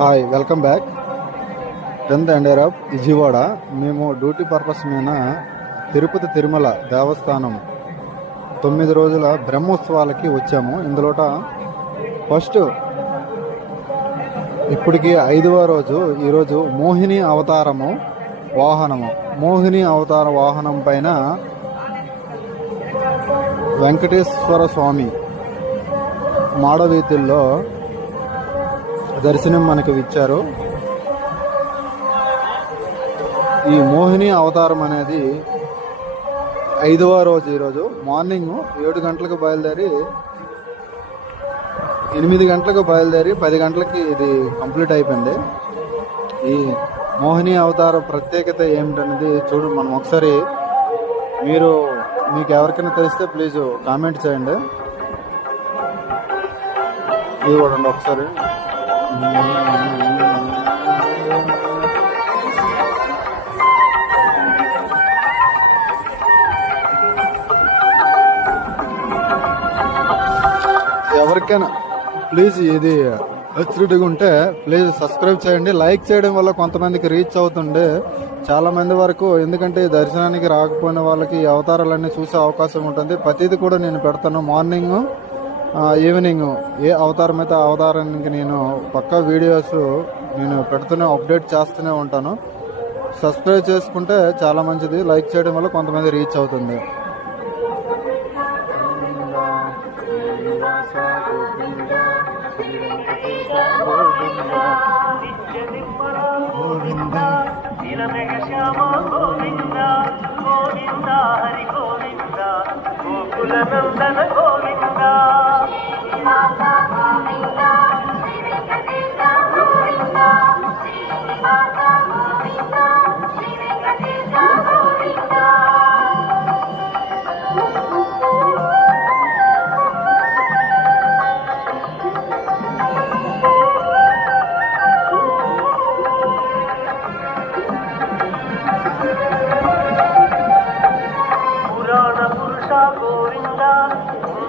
Hi welcome back tenth ender of Vijayawada మేము duty purpose మీద తిరుపతి తిరుమల దేవస్థానం తొమ్మిది రోజుల బ్రహ్మోత్సవాలకి వచ్చాము. ఇందులోట ఫస్ట్ ఇప్పటికి ఐదవ రోజు ఈరోజు మోహిని అవతారము వాహనము. మోహిని అవతార వాహనం పైన వెంకటేశ్వర స్వామి మాడవీతుల్లో దర్శనం మనకు ఇచ్చారు. ఈ మోహిని అవతారం అనేది ఐదవ రోజు ఈరోజు మార్నింగ్ ఏడు గంటలకు బయలుదేరి ఎనిమిది గంటలకు బయలుదేరి పది గంటలకి ఇది కంప్లీట్ అయిపోయింది. ఈ మోహిని అవతార ప్రత్యేకత ఏమిటనేది చూడు మనం ఒకసారి మీరు మీకు ఎవరికైనా తెలిస్తే ప్లీజ్ కామెంట్ చేయండి. ఇది కూడా ఒకసారి ఎవరికైనా ప్లీజ్ ఇది నచ్చినట్టుగా ఉంటే ప్లీజ్ సబ్స్క్రైబ్ చేయండి. లైక్ చేయడం వల్ల కొంతమందికి రీచ్ అవుతుండే. చాలా మంది వరకు ఎందుకంటే దర్శనానికి రాకపోయిన వాళ్ళకి అవతారాలన్నీ చూసే అవకాశం ఉంటుంది. ప్రతిది కూడా నేను పెడతాను మార్నింగ్. ఈవినింగ్ ఏ అవతారం అయితే అవతారానికి నేను పక్కా వీడియోస్ నేను పెడుతూనే అప్డేట్ చేస్తూనే ఉంటాను. సబ్స్క్రైబ్ చేసుకుంటే చాలా మంచిది. లైక్ చేయడం వల్ల కొంతమంది రీచ్ అవుతుంది. గోవింద గోవింద హరి గోవింద గోకుల నందన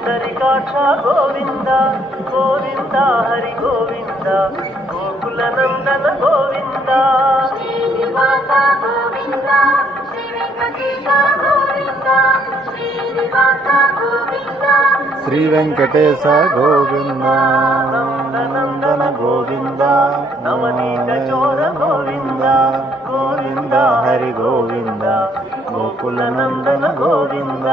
సుందరికాక్ష గోవింద గోవింద హరి గోవింద గోకుల నందన గోవింద. శ్రీనివాస గోవింద శ్రీ వెంకటేశ గోవింద శ్రీనివాస గోవింద. శ్రీ వెంకటేశ గోవింద నందన గోవింద నవనీత చోర గోవింద గోవింద హరి గోవింద గోకుల నందన గోవింద.